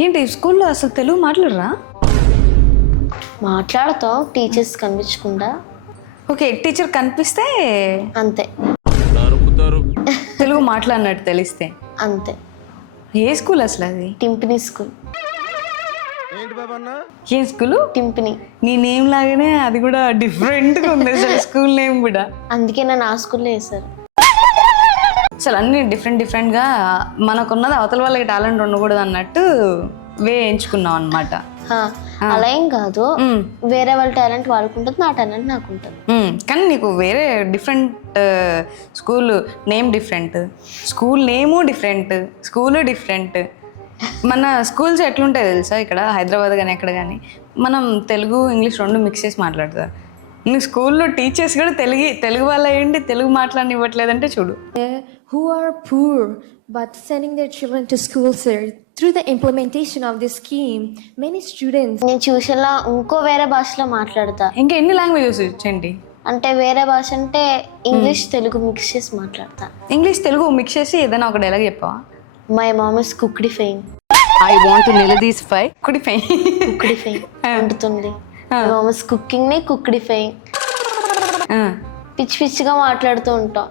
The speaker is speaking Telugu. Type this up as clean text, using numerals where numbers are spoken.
ఏంటి స్కూల్లో అసలు తెలుగు మాట్లాడరా? మాట్లాడతాం టీచర్స్ కనిపించకుండా. ఓకే, టీచర్ కనిపిస్తే అంతే, తెలుగు మాట్లాడినట్టు తెలిస్తే అంతే. ఏ స్కూల్ అసలు అది? టింపిని స్కూల్. ఏం స్కూలు? టింపిని. నీ నేమ్ లాగానే అది కూడా డిఫరెంట్గా ఉంది అసలు స్కూల్ నేమ్ కూడా. అందుకే నన్ను ఆ స్కూల్లో వేశారు. అసలు అన్ని డిఫరెంట్గా మనకున్నది అవతల వాళ్ళకి టాలెంట్ ఉండకూడదు అన్నట్టు ఎంచుకున్నాం అనమాట. అలా ఏం కాదు, వేరే వాళ్ళ టాలెంట్ వాళ్ళకు ఉంటుంది, నా టాలెంట్ నాకు ఉంటుంది. కానీ నీకు వేరే different school name different, school నేము డిఫరెంట్, స్కూల్ డిఫరెంట్. మన స్కూల్స్ ఎట్లుంటాయి తెలుసా, ఇక్కడ హైదరాబాద్ కానీ ఎక్కడ కానీ మనం తెలుగు ఇంగ్లీష్ రెండు మిక్స్ చేసి మాట్లాడతారు. నీ స్కూల్లో టీచర్స్ కూడా తెలుగు వాళ్ళ ఏంటి తెలుగు మాట్లాడనివ్వట్లేదంటే చూడు. Who are poor but sending their children to school, sir. Through the implementation of this scheme, many students. నేను ట్యూషన్లో ఇంకో వేరే భాషలో మాట్లాడతా. ఇంకా ఎన్ని లాంగ్వేజెస్ వచ్చండి? అంటే వేరే భాష అంటే ఇంగ్లీష్ తెలుగు మిక్స్ చేసి మాట్లాడతా. ఇంగ్లీష్ తెలుగు మిక్స్ చేసి ఏదైనా ఒక డైలాగ్ చెప్పవా? మై మామ్ ఇస్ కుక్డిఫైయింగ్. ఐ వాంట్ టు నిలదీసిఫై కుడిఫైయింగ్. కుక్డిఫైయింగ్ ఉంటుంది. మై మామ్ ఇస్ కుకింగ్ ని కుక్డిఫైయింగ్. పిచ్చి పిచ్చిగా మాట్లాడుతూ ఉంటాం.